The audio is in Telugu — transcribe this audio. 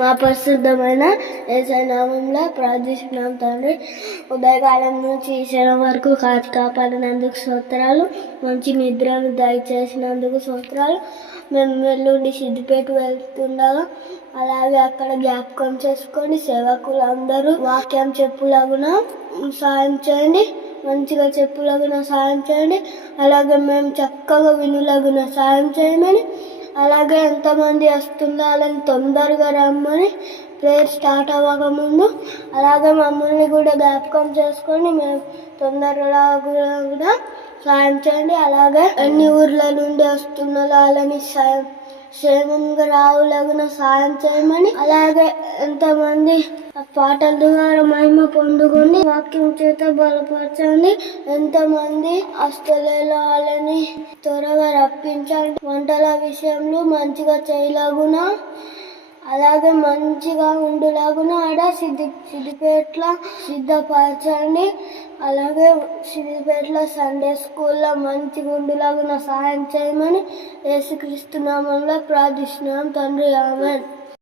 మా పరిశుద్ధమైన యేసయ్య నామంలో ప్రార్థిస్తున్నాం తండ్రి. ఉదయకాలం నుంచి ఈశ్వరం వరకు కాపాడినందుకు స్తోత్రాలు. మంచి నిద్రను దయచేసినందుకు స్తోత్రాలు. మేము వెల్లుండి సిద్దిపేట వెళ్తుండగా అలాగే అక్కడ జ్ఞాపకం చేసుకొని సేవకులు అందరూ వాక్యం చెప్పులాగున సాయం చేయండి. మంచిగా చెప్పులాగున సాయం చేయండి. అలాగే మేము చక్కగా వినులాగున సాయం చేయమని, అలాగే ఎంతమంది వస్తుందో వాళ్ళని తొందరగా రమ్మని ప్రేయర్ స్టార్ట్ అవ్వకముందు అలాగే మమ్మల్ని కూడా జ్ఞాపకం చేసుకొని మేము తొందరగా కూడా సాయం చేయండి. అలాగే అన్ని ఊర్ల నుండి వస్తున్న వాళ్ళని క్షేమంగా రావులాగిన సాయం చేయమని, అలాగే ఎంతమంది పాటల ద్వారా మహిమ పొందుకొని వాక్యం చేత బలపరచండి. ఎంతమంది అస్తలేలో వాళ్ళని త్వరగా రప్పించండి. వంటల విషయంలో మంచిగా చేయలాగున, అలాగే మంచిగా ఉండులాగున ఆడ సిద్దిపేటలో సిద్ధపరచండి. అలాగే సిద్దిపేటలో సండే స్కూల్లో మంచిగా ఉండులాగున సహాయం చేయమని యేసుక్రీస్తు నామంలో ప్రార్థిస్తున్నాం తండ్రి. ఆమేన్.